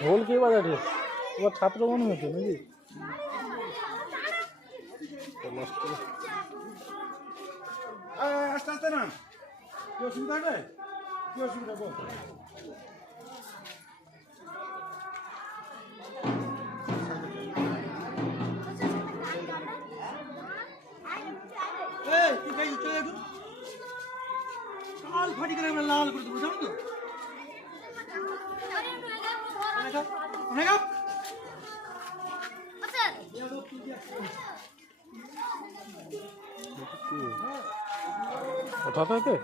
ঢোল কে বাজারে এবার ছাত্র মনে হয়েছে নাকি? আস্তে আস্তে না, কি অসুবিধা হবে? কি অসুবিধা বল? লাল ফাটি করে আমরা লাল করে দেবো, জানো তো? उठाता है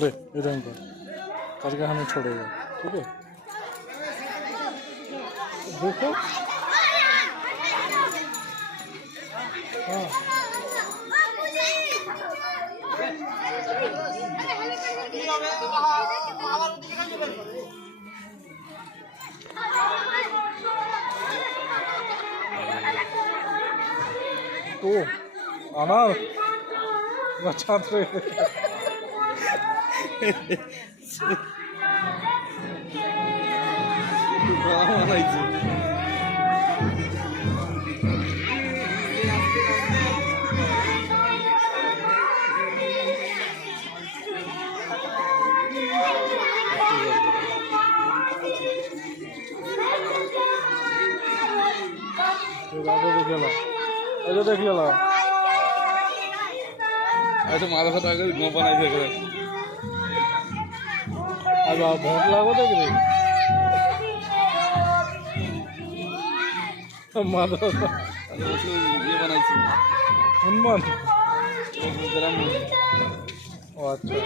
ले इधर को करके हमें छोड़ेगा, ठीक है? देखो हाँ ओ अनार छात्र देख लो ऐसे मारा था अगर न बनाई थे अब भोट लागो देख रहे मारा ये बनाई थी हनुमान गरम ओ अच्छा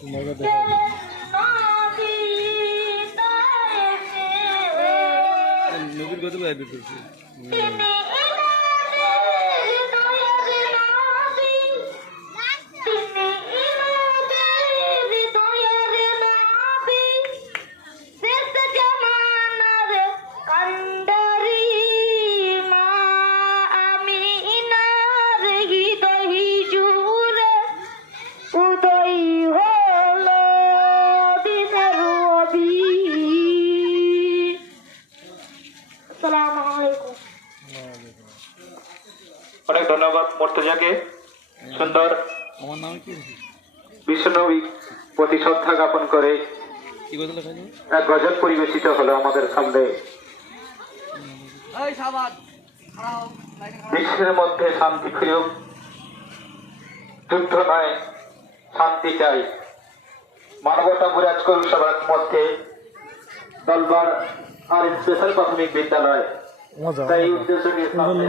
तुम्हारा देखा नवीन को तो बैठ देते थे অনেক ধন্যবাদ মুর্তজাকে সুন্দর আমার নাম কি বিষ্ণুবী প্রতি শ্রদ্ধা জ্ঞাপন করে কি কথা লেখা আছে এক গজল পরিবেশিত হলো আমাদের সামনে। বিশ্বের মধ্যে শান্তি ফিরুক, যুদ্ধ নয় শান্তি চাই, মানবতা বিরাজ করুক সবার মধ্যে, দলবার আর স্পেশাল প্রাথমিক বিদ্যালয় তাই উদ্দেশ্য নিয়ে আপনাদের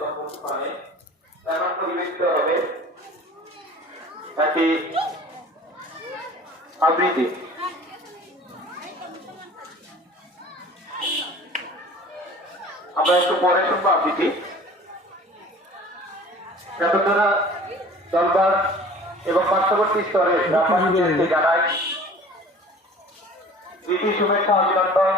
সম্মুখে এখন পরিবেশিত হবে একটি আবৃত্তি। আমরা একটু পরে শুনবো আবৃত্তি। যতটা দলবার এবং পার্শ্ববর্তী স্তরে জানাই প্রীতি শুভেচ্ছা অভিনন্দন।